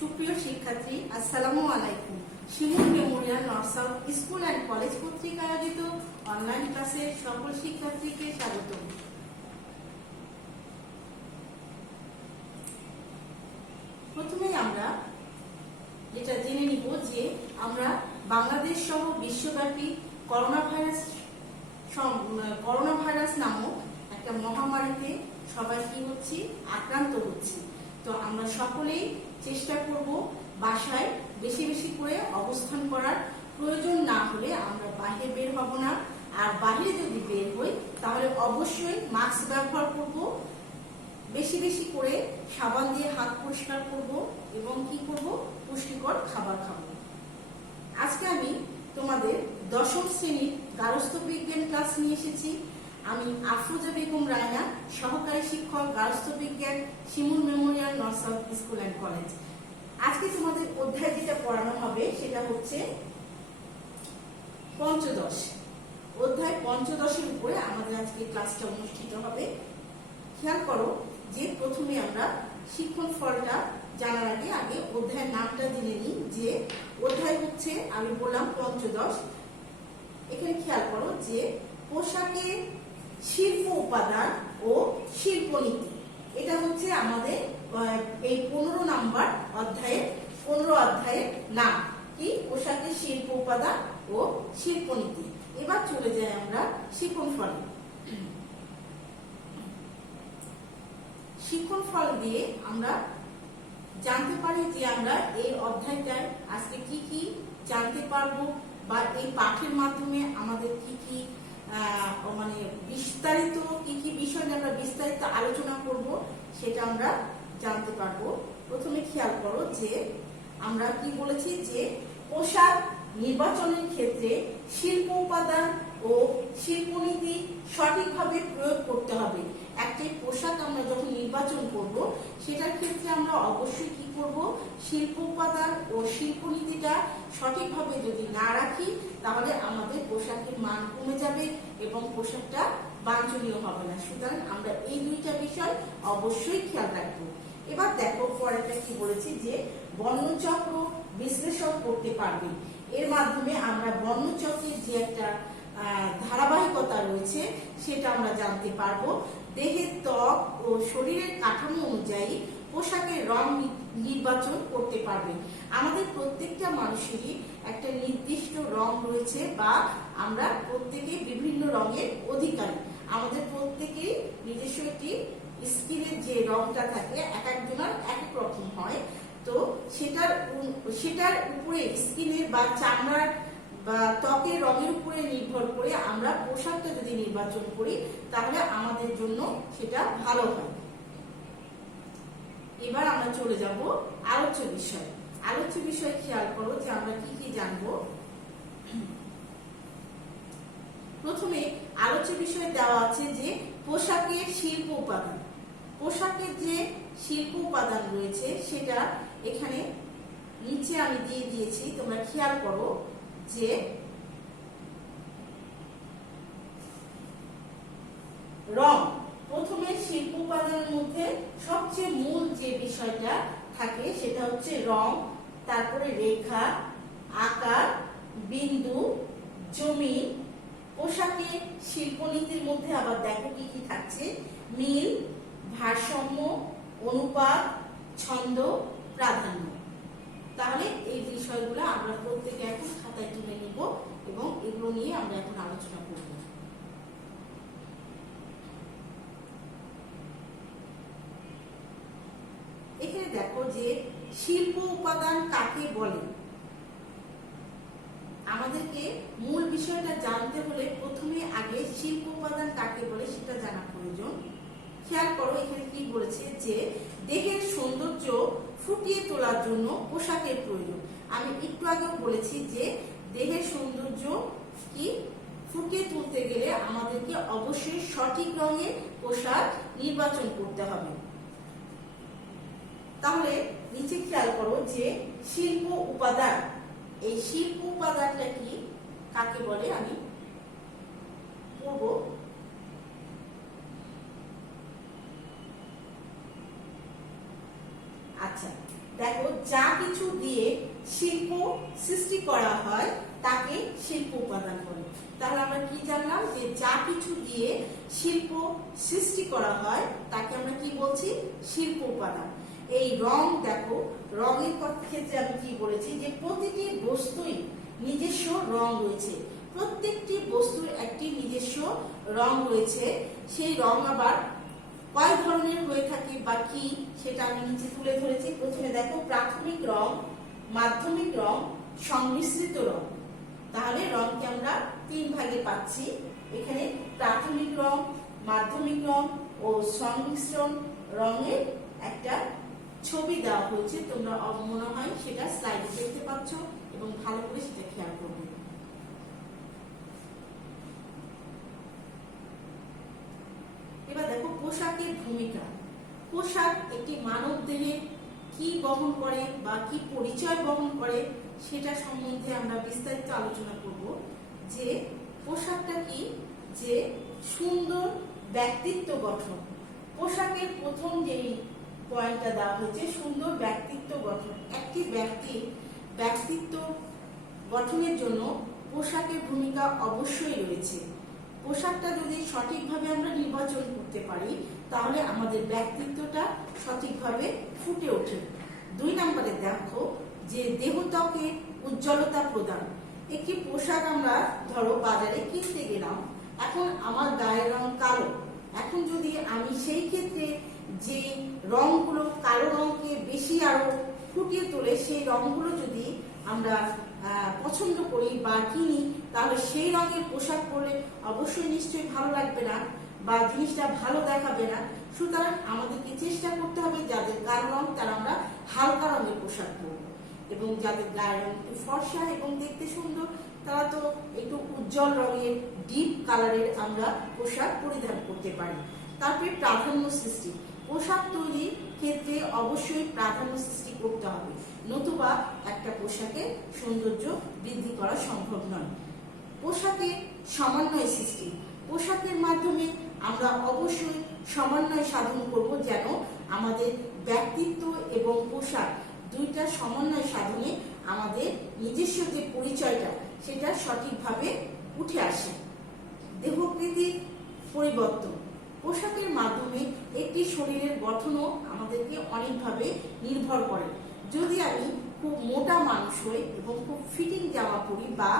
সুপ্রিয় শিক্ষার্থী, আসসালামু আলাইকুম। Shimul memorial north south school and college কর্তৃক আয়োজিত অনলাইন ক্লাসে সকল শিক্ষার্থীকে স্বাগত। প্রথমেই আমরা যেটা জেনে নিব যে আমরা বাংলাদেশ সহ বিশ্বব্যাপী করোনা ভাইরাস নামক একটা মহামারীতে সবাই কি হচ্ছে, আক্রান্ত হচ্ছে। তো আমরা সকলেই চেষ্টা করব বাসায় বেশি বেশি করে অবস্থান করার। প্রয়োজন না হলে আমরা বাইরে বের হব না, আর বাইরে যদি বের হই তাহলে অবশ্যই মাস্ক ব্যবহার করব, বেশি বেশি করে সাবান দিয়ে হাত পরিষ্কার করব এবং কি করব, পুষ্টিকর খাবার খাবো। আজকে আমি তোমাদের দশম শ্রেণীর গার্হস্থ্য বিজ্ঞান ক্লাস নিয়ে এসেছি। আমি আফরোজা বেগম রায়না, সহকারী শিক্ষক, গার্হস্থ্য বিজ্ঞান, Shimul memorial north south school and college. আজকে তোমাদের অধ্যায় যেটা পড়ানো হবে সেটা হচ্ছে পঞ্চদশ অধ্যায়। পঞ্চদশের উপরে আমাদের আজকে ক্লাসটা অনুষ্ঠিত হবে। খেয়াল করো যে প্রথমে আমরা শিক্ষণ ফলটা জানার আগে অধ্যায়ের নামটা জেনে নিই। যে অধ্যায় হচ্ছে, আমি বললাম পঞ্চদশ। এখানে খেয়াল করো যে পোশাকের শিল্প উপাদান ও শিল্পনীতি, এটা হচ্ছে আমাদের এই 15 নাম্বার অধ্যায়ের 15 অধ্যায়ের নাম কি, পোশাকের শিল্প উপাদান ও শিল্পনীতি। এবার চলে যাই আমরা শিক্ষণ ফল। শিক্ষণ ফল দিয়ে আমরা জানতে পারি যে আমরা এই অধ্যায়টায় আজকে কি কি জানতে পারবো, বা এই পাঠের মাধ্যমে আমাদের কি কি মানে বিস্তারিত কি কি বিষয় নিয়ে আমরা বিস্তারিত আলোচনা করব সেটা আমরা জানতে পারবো। প্রথমে খেয়াল করো যে আমরা কি বলেছি, যে পোশাক নির্বাচনের ক্ষেত্রে শিল্প উপাদান ও শিল্পনীতি সঠিকভাবে প্রয়োগ করতে হবে। একটি পোশাক আমরা যখন নির্বাচন করব সেটার ক্ষেত্রে আমরা অবশ্যই কি করব, শিল্প উপাদান ও শিল্পনীতিটা সঠিকভাবে যদি না রাখি তাহলে আমাদের পোশাকের মান কমে যাবে এবং পোশাকটা বাঞ্ছনীয় হবে না। সুতরাং আমরা এই দুইটা বিষয় অবশ্যই খেয়াল রাখবো। এবার দেখো পরেরটা কি বলেছি, যে বর্ণচক্র বিশ্লেষণ করতে পারবে। এর মাধ্যমে আমরা বর্ণচক্রের যে একটা ধারাবাহিকতা রয়েছে সেটা আমরা জানতে পারবো। দেহের ত্বক ও শরীরের কাঠামো অনুযায়ী পোশাকের রং নির্বাচন করতে পারবে। আমাদের প্রত্যেকটা মানুষেরই একটা নির্দিষ্ট রং রয়েছে, বা আমরা প্রত্যেকে বিভিন্ন রঙের অধিকারী। আমাদের প্রত্যেকেই নিজস্ব একটি স্কিনের যে রংটা থাকে এক একজনের এক এক রকম হয়। তো সেটার উপরে স্কিনের বা চামড়ার বা ত্বকের রঙের উপরে নির্ভর করে আমরা পোশাকটা যদি নির্বাচন করি তাহলে আমাদের জন্য সেটা ভালো হয়। এবার আমরা চলে যাব আলোচ্য বিষয়। আলোচ্য বিষয় খেয়াল করো যে আমরা কি কি জানবো। প্রথমে আলোচ্য বিষয় দেওয়া আছে যে পোশাকের শিল্প উপাদান। পোশাকের যে শিল্প উপাদান রয়েছে সেটা এখানে নিচে আমি দিয়ে দিয়েছি, তোমরা খেয়াল করো যে রং। প্রথমে শিল্প উপাদানের মধ্যে সবচেয়ে মূল যে বিষয়টা থাকে সেটা হচ্ছে রং, তারপরে রেখা, আকার, বিন্দু, জমিন। পোশাকের শিল্পনীতির মধ্যে আবার দেখো কি কি থাকছে, মিল, ভারসাম্য, অনুপাত, ছন্দ, প্রাধান্য। তাহলে এই বিষয়গুলো আমরা প্রত্যেকে এখন খাতায় তুলে নিব এবং এগুলো নিয়ে আমরা এখন আলোচনা করব। এখানে দেখো যে শিল্প উপাদান কাকে বলে। আমাদেরকে মূল বিষয়টা জানতে হলে প্রথমে আগে শিল্প উপাদান কাকে বলে সেটা জানা প্রয়োজন। খেয়াল করো এখানে কি বলেছে, যে দেহের সৌন্দর্য ফুটিয়ে তোলার জন্য পোশাকের প্রয়োজন। আমি একটু আগেও বলেছি যে দেহের সৌন্দর্য কি ফুটিয়ে তুলতে গেলে আমাদেরকে অবশ্যই সঠিক রঙের পোশাক নির্বাচন করতে হবে। তাহলে নিচে খেয়াল করো যে শিল্প উপাদান, এই শিল্প উপাদানটা কি, কাকে বলে আমি পড়ব। আচ্ছা দেখো যা কিছু দিয়ে শিল্প সৃষ্টি করা হয় তাকে শিল্প উপাদান বলে। তাহলে আমরা কি জানলাম যে যা কিছু দিয়ে শিল্প সৃষ্টি করা হয় তাকে আমরা কি বলছি? শিল্প উপাদান। এই রং, দেখো রঙের ক্ষেত্রে আমি কি বলেছি যে প্রতিটি বস্তুই নিজস্ব রং রয়েছে, প্রত্যেকটি বস্তুর একটি নিজস্ব রং রয়েছে। সেই রং আবার কয় ধরনের হয়ে থাকে বা কি সেটা আমি নিচে তুলে ধরেছি। প্রথমে দেখো প্রাথমিক রং, মাধ্যমিক রং, সংমিশ্রিত রং। তাহলে রংকে আমরা 3 ভাগে পাচ্ছি। এখানে প্রাথমিক রং, মাধ্যমিক রং ও সংমিশ্রণ রঙের একটা ছবি দেওয়া হয়েছে। তোমরা মনে হয় সেটা স্লাইডে দেখতে পাচ্ছ এবং ভালো করে সেটা খেয়াল করবে। এবার দেখো পোশাকের ভূমিকা। পোশাক একটি মানব দেহে কি বহন করে বা কি পরিচয় বহন করে সেটা সম্বন্ধে আমরা বিস্তারিত আলোচনা করব। যে পোশাকটা কি? যে সুন্দর ব্যক্তিত্ব গঠন। পোশাকের প্রথম যেই পয়েন্টটা দেওয়া হয়েছে সুন্দর ব্যক্তিত্ব গঠন। একটি ব্যক্তিত্ব গঠনের জন্য পোশাকের ভূমিকা অবশ্যই রয়েছে। পোশাকটা যদি সঠিকভাবে আমরা নির্বাচন করতে পারি তাহলে আমাদের ব্যক্তিত্বটা সঠিকভাবে ফুটে ওঠে। 2 নম্বরে দেখো যে দেহত্বকে উজ্জ্বলতা প্রদান। একটি পোশাক আমরা ধরো বাজারে কিনতে গেলাম, এখন আমার গায়ের রং কালো, এখন যদি আমি সেই ক্ষেত্রে যে রংগুলো কালো রংকে বেশি আরো ফুটিয়ে তোলে সেই রংগুলো যদি আমরা পছন্দ করি বা কিনি তাহলে সেই রঙের পোশাক পরলে অবশ্যই নিশ্চয়ই ভালো লাগবে না বা জিনিসটা ভালো দেখাবে না। সুতরাং আমাদেরকে চেষ্টা করতে হবে যাদের গায়ের রং তারা আমরা হালকা রঙের পোশাক পরবো, এবং যাদের গায়ের রং একটু ফর্সা এবং দেখতে সুন্দর তারা তো একটু উজ্জ্বল রঙের ডিপ কালারের আমরা পোশাক পরিধান করতে পারি। তারপরে প্রাধান্য সৃষ্টি। পোশাক তৈরির ক্ষেত্রে অবশ্যই প্রাধান্য সৃষ্টি করতে হবে, নতুবা একটা পোশাকের সৌন্দর্য বৃদ্ধি করা সম্ভব নয়। পোশাকের সমন্বয় সৃষ্টি। পোশাকের মাধ্যমে আমরা অবশ্যই সমন্বয় সাধন করব যেন আমাদের ব্যক্তিত্ব এবং পোশাক দুইটা সমন্বয় সাধনে আমাদের নিজস্ব যে পরিচয়টা সেটা সঠিকভাবে উঠে আসে। দেহকৃতির পরিবর্তন। পোশাকের মাধ্যমে একটি শরীরের গঠনও আমাদেরকে অনেকভাবে নির্ভর করে। যদি আমি খুব মোটা মানুষ হই এবং খুব ফিটিং জামা পরি বা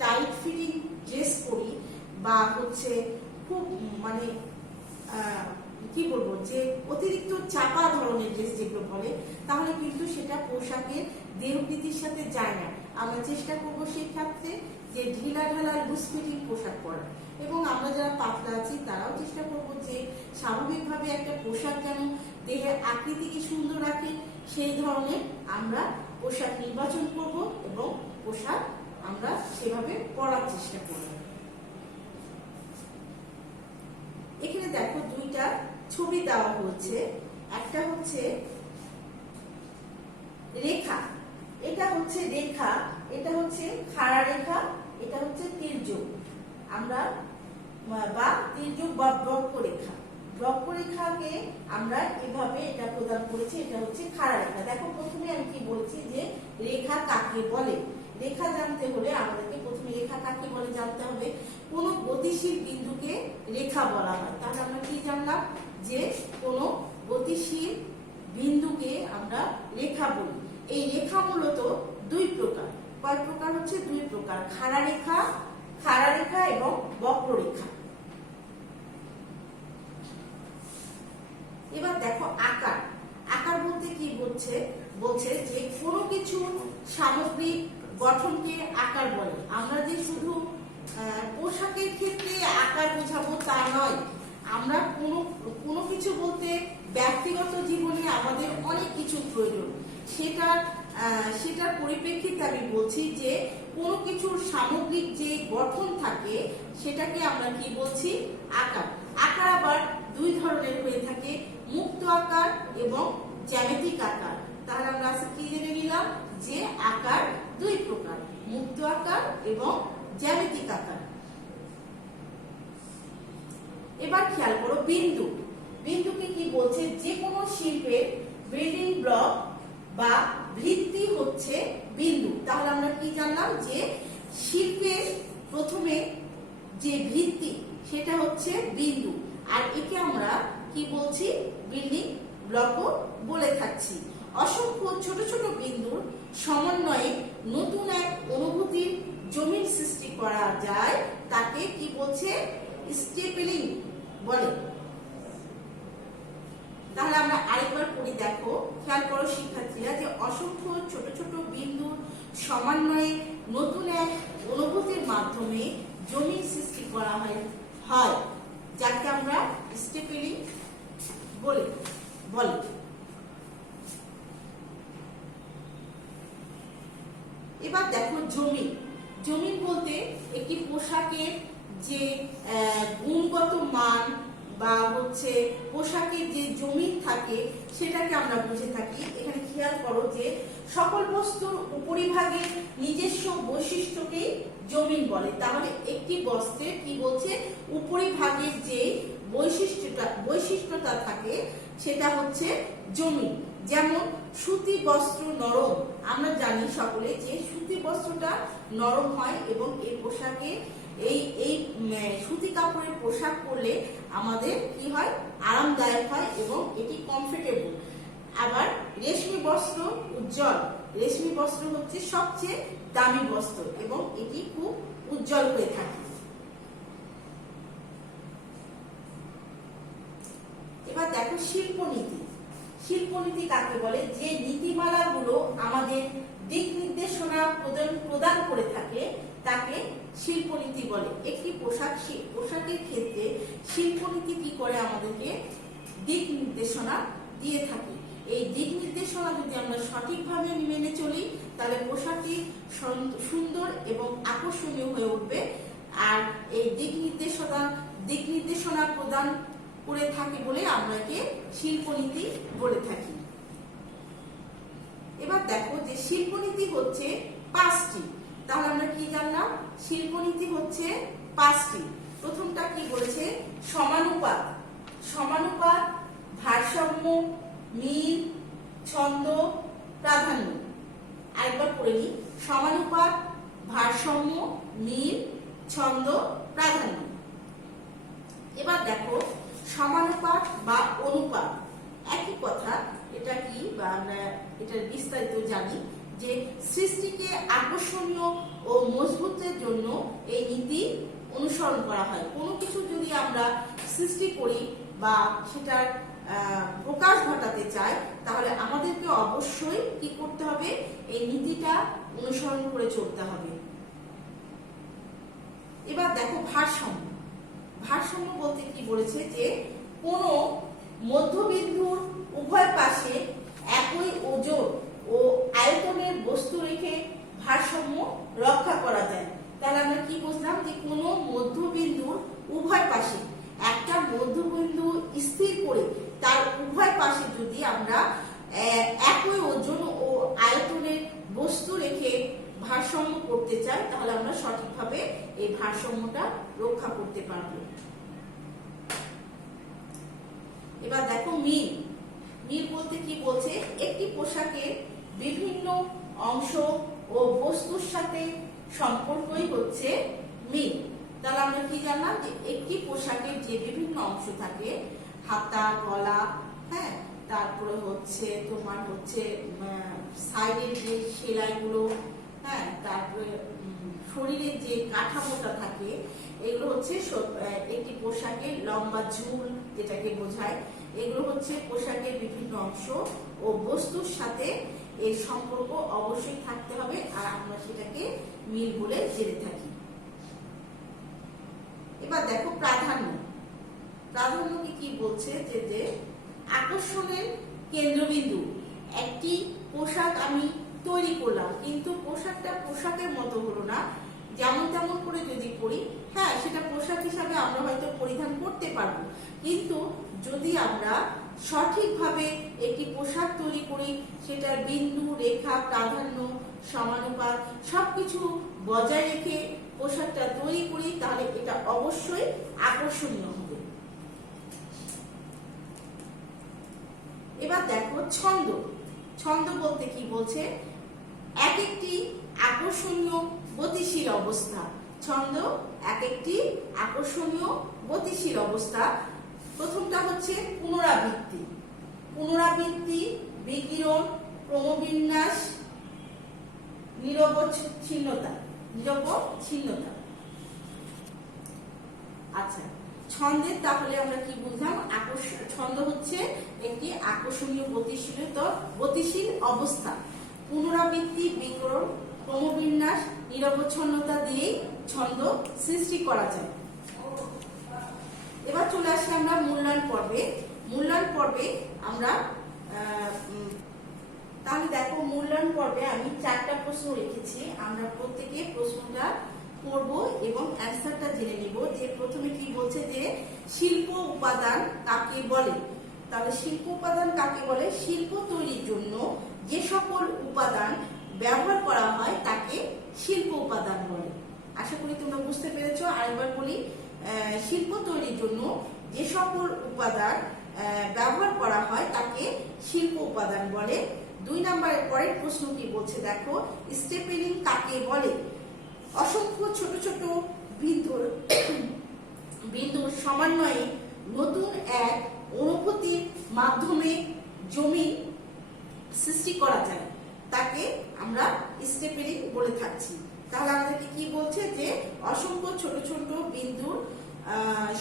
টাইট ফিটিং ড্রেস পরি বা খুব মানে কি বলবো যে অতিরিক্ত চাপা ধরনের ড্রেস যেগুলো বলে, তাহলে কিন্তু সেটা পোশাকের দেহকৃতির সাথে যায় না। আমরা চেষ্টা করবো সেই ক্ষেত্রে যে ঢিলা ঢালা লুজ ফিটিং পোশাক পরা, এবং আমরা যারা পাতলা আছি তারাও চেষ্টা করবো যে স্বাভাবিকভাবে একটা পোশাক যেন দেহের আকৃতিকে সুন্দর রাখে সেই ধরনের আমরা পোশাক নির্বাচন করব এবং পোশাক আমরা সেভাবে পরার চেষ্টা করব। এখানে দেখো 2টা ছবি দেওয়া হচ্ছে। একটা হচ্ছে রেখা, এটা হচ্ছে রেখা, এটা হচ্ছে খাড়া রেখা, এটা হচ্ছে তির্যক আমরা বা তির্যক বা বক্ররেখা। বক্ররেখাকে আমরা এভাবে এটা প্রদান করেছি, এটা হচ্ছে খাড়া রেখা। দেখো প্রথমে আমি কি বলছি যে রেখা কাকে বলে। রেখা জানতে হলে আমাদেরকে প্রথমে রেখা কাকে বলে জানতে হবে। কোন গতিশীল বিন্দুকে রেখা বলা হয়। তাহলে আমরা কি জানলাম যে কোন গতিশীল বিন্দুকে আমরা রেখা বলি। এই রেখা মূলত 2 প্রকার। কয় প্রকার? হচ্ছে 2 প্রকার, খাড়া রেখা এবং বক্ররেখা। এবার দেখো আকার। আকার বলতে কি বলছে যে কোনো কিছু সামগ্রিক গঠনকে আকার বলে। আমরা যে শুধু পোশাকের ক্ষেত্রে আকার বোঝাবো তা নয়, আমরা কোনো কিছু বলতে ব্যক্তিগত জীবনে আমাদের অনেক কিছু প্রয়োজন, সেটার পরিপ্রেক্ষিতে আমি বলছি যে কোনো কিছুর সামগ্রিক যে গঠন থাকে সেটাকে আমরা কি বলছি? আকার। আকার আবার 2 ধরনের হয়ে থাকে, মুক্ত আকার এবং জ্যামিতিক আকার। তাহলে আমরা কি জেনে নিলাম যে আকার 2 প্রকার, মুক্ত আকার এবং জ্যামিতিক আকার। এবার খেয়াল করো বিন্দু। বিন্দুকে কি বলছে? যে কোনো শিল্পের বিল্ডিং ব্লক বা ভিত্তি হচ্ছে বিন্দু। তাহলে আমরা কি জানলাম যে শিল্পের প্রথমে যে ভিত্তি সেটা হচ্ছে বিন্দু, আর একে আমরা কি বলছি, বিল্ডিং ব্লকও বলে থাকছি। অসংখ্য ছোট ছোট বিন্দুর সমন্বয়ে নতুন এক অনুভূতির জমির সৃষ্টি করা যায়, তাকে কি বলছে, স্টেপলিং বলে। তাহলে আমরা আরেকবার পড়ি, দেখো, খেয়াল করো শিক্ষার্থীরা, যে অসংখ্য ছোট ছোট বিন্দুর সমন্বয়ে নতুন এক অনুভূতির মাধ্যমে জমির সৃষ্টি করা হয়, যাকে আমরা স্টেপলিং বলে। এবার দেখো জমিন। জমিন বলতে একটি পোশাকের যে গুণগত মান বা হচ্ছে পোশাকের যে জমিন থাকে সেটাকে আমরা বুঝে থাকি। এখানে খেয়াল করো যে সকল বস্তুর উপরিভাগের নিজস্ব বৈশিষ্ট্যকে জমিন বলে। তাহলে একটি বস্ত্রের কি বলছে, উপরিভাগের যে বৈশিষ্ট্যটা থাকে সেটা হচ্ছে জমিন। যেমন সুতি বস্ত্র নরম, আমরা জানি সকলে যে সুতি বস্ত্রটা নরম হয় এবং এই পোশাকে এই সুতি কাপড়ের পোশাক পরলে আমাদের কি হয়, আরামদায়ক হয় এবং এটি কমফোর্টেবল। আবার রেশমি বস্ত্র উজ্জ্বল, রেশমি বস্ত্র হচ্ছে সবচেয়ে দামি বস্ত্র এবং এটি খুব উজ্জ্বল হয়ে থাকে। এবার দেখো শিল্পনীতি। শিল্পনীতি কাকে বলে, যে নীতিমালাগুলো আমাদের দিক নির্দেশনা প্রদান করে থাকে তাকে শিল্পনীতি বলে। একটি পোশাকের ক্ষেত্রে শিল্পনীতি কি করে, আমাদেরকে দিক নির্দেশনা দিয়ে থাকে। এই দিক নির্দেশনা যদি আমরা সঠিকভাবে মেনে চলি তাহলে পোশাকটি সুন্দর এবং আকর্ষণীয় হয়ে উঠবে। আর এই দিক নির্দেশনা প্রদান করে থাকে বলে আমরা একে শিল্পনীতি বলে থাকি। এবার দেখো যে শিল্পনীতি হচ্ছে 5টি। তাহলে আমরা কি জানলাম, শিল্পনীতি হচ্ছে 5টি। প্রথমটা কি বলেছে, সমানুপাত। সমানুপাত, ভারসাম্য, মিল, ছন্দ, প্রাধান্য। আরেকবার পড়ে নিই, সমানুপাত, ভারসাম্য, মিল, ছন্দ, প্রাধান্য। এবার দেখো সমানুপাত বা অনুপাত একই কথা। এটা কি, বা আমরা এটার বিস্তারিত জানি যে সৃষ্টিকে আকর্ষণীয় ও মজবুতের জন্য এই নীতি অনুসরণ করা হয়। কোনো কিছু যদি আমরা সৃষ্টি করি বা সেটার প্রকাশ ঘটাতে চাই তাহলে আমাদেরকে অবশ্যই কি করতে হবে, এই নীতিটা অনুসরণ করে চলতে হবে। এবার দেখো ভারসাম্য। ভারসাম্য বলতে কি বলেছে, যে কোন মধ্যবিন্দুর উভয় পাশে একই ওজন ও আয়তনের বস্তু রেখে ভারসাম্য রক্ষা করা যায়। তাহলে আমরা কি বুঝলাম, যে কোন মধ্যবিন্দুর উভয় পাশে, একটা মধ্যবিন্দু স্থির করে তার উভয় পাশে যদি আমরা একই ওজন ও আয়তনের বস্তু রেখে ভারসাম্য করতে চাই তাহলে আমরা সঠিকভাবে এই ভারসাম্যটা রক্ষা করতে পারবো। এবার দেখো মিল। মিল বলতে কি বলছে, একটি পোশাকের বিভিন্ন অংশ ও বস্তুর সাথে সম্পর্কই হচ্ছে মিল। তাহলে আমরা কি জানলাম, যে একটি পোশাকের যে বিভিন্ন অংশ থাকে, হাতা, গলা, হ্যাঁ, তারপরে হচ্ছে তোমার হচ্ছে সাইডের যে সেলাইগুলো, হ্যাঁ, তারপরে শরীরের যে কাঠামোটা থাকে, এগুলো হচ্ছে একটি পোশাকের লম্বা ঝুল যেটাকে বোঝায়। এগুলো হচ্ছে পোশাকের বিভিন্ন অংশ ও বস্তুর সাথে এর সম্পর্ক অবশ্যই থাকতে হবে, আর আমরা সেটাকে মিল বলে জেনে থাকি। এবার দেখো প্রাধান্য। প্রাধান্য কি বলছে, যে আকর্ষণের কেন্দ্রবিন্দু। একটি পোশাক আমি তৈরি করলাম কিন্তু পোশাকটা পোশাকের মতো হলো না, যেমন তেমন করে যদি পরি, হ্যাঁ সেটা পোশাক হিসাবে আমরা হয়তো পরিধান করতে পারবো, কিন্তু যদি আমরা সঠিকভাবে একটি পোশাক তৈরি করি, সেটার বিন্দু, রেখা, প্রাধান্য, সমানুপাত সবকিছু বজায় রেখে পোশাকটা তৈরি করি, তাহলে এটা অবশ্যই আকর্ষণীয় হবে। এবার দেখো ছন্দ। ছন্দ বলতে কি বলছে, এক একটি আকর্ষণীয় গতিশীল অবস্থা। ছন্দ এক একটি আকর্ষণীয় গতিশীল অবস্থা। প্রথমটা হচ্ছে পুনরাবৃত্তি। পুনরাবৃত্তি, বিকিরণ, ক্রমবিন্যাস, নিরবচ্ছিন্নতা। নিরবচ্ছিন্নতা। আচ্ছা, ছন্দের তাহলে আমরা কি বুঝলাম? ছন্দ হচ্ছে একটি আকর্ষণীয় গতিশীল অবস্থা। পুনরাবৃত্তি, বিকিরণ, ক্রমবিন্যাস, নিরবচ্ছিন্নতা দিয়েই ছন্দ সৃষ্টি করা যায়। এবার চলে আসি আমরা মূল্যায়ন পর্বে। মূল্যায়ন পর্বে আমরা তাহলে দেখো, মূল্যায়ন পর্বে আমি 4টা প্রশ্ন রেখেছি। আমরা প্রত্যেকে প্রশ্নটা করব এবং অ্যান্সারটা জেনে নিব। যে প্রথমে কি বলছে, যে শিল্প উপাদান কাকে বলে? তাহলে শিল্প উপাদান কাকে বলে? শিল্প তৈরির জন্য যে সকল উপাদান ব্যবহার করা হয় তাকে শিল্প উপাদান বলে। আশা করি তোমরা বুঝতে পেরেছো। আরেকবার বলি, শিল্প তৈরির জন্য যে সকল উপাদান ব্যবহার করা হয় তাকে শিল্প উপাদান বলে। 2 নম্বরের পরের প্রশ্ন কি বলছে দেখো, স্টেপলিং কাকে বলে? অসংখ্য ছোট ছোট বিন্দুর সমন্বয়ে নতুন এক অনুভূতির মাধ্যমে জমি সৃষ্টি করা যায়, তাকে আমরা স্টেপলিং বলে থাকছি। তাহলে আমাদেরকে কি বলছে, যে অসংখ্য ছোট ছোট বিন্দুর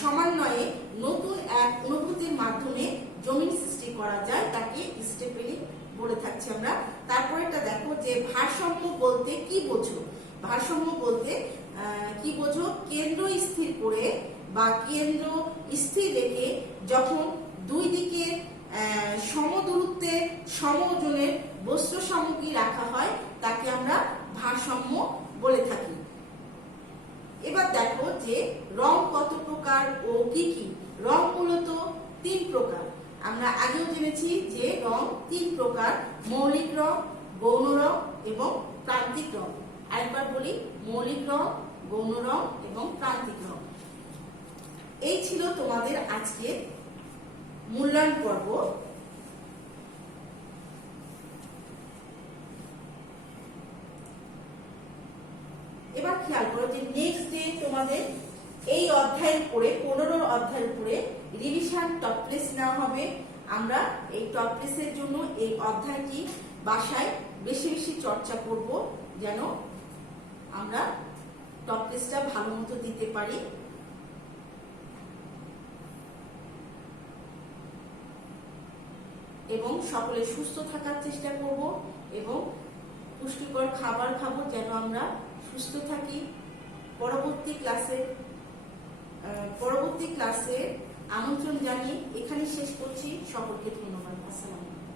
সমন্বয়ে নতুন এক অনুভূতির মাধ্যমে জমি সৃষ্টি করা যায়, তাকে স্টেপলিং বলে থাকছি আমরা। তারপরেটা দেখো, যে ভারসাম্য বলতে কি বোঝো? ভারসাম্য বলতে কি বোঝো? কেন্দ্র স্থির করে বা কেন্দ্র স্থির রেখে যখন দুই দিকে সমদূরত্বে সমওজনের বস্তু সামগ্রী রাখা হয় তাকে আমরা ভারসাম্য বলে থাকি। এবার দেখো, যে রং কত প্রকার ও কি কি? রং মূলত 3 প্রকার। আমরা আগেও জেনেছি যে রং 3 প্রকার: মৌলিক রং, গৌণ রং এবং প্রান্তিক রং। আরেকবার বলি, মৌলিক রং, গৌণ রং এবং প্রান্তিক রং। এই ছিল তোমাদের আজকে মূল্যায়ন পর্ব। এবার খেয়াল করো, যে নেক্সট ডে তোমাদের এই অধ্যায়ের উপরে 15 অধ্যায়ের উপরে রিভিশন টপলেস নেওয়া হবে। আমরা এই টপলেসের জন্য এই অধ্যায়টি বাসায় বেশি বেশি চর্চা করব, যেন আমরা টপলেসটা ভালো মতো দিতে পারি। এবং সকলে সুস্থ থাকার চেষ্টা করব এবং পুষ্টিকর খাবার খাবো, যেন আমরা সুস্থ থাকি। পরবর্তী ক্লাসে আমন্ত্রণ জানিয়ে এখানে শেষ করছি। সকলকে ধন্যবাদ। আসসালামু আলাইকুম।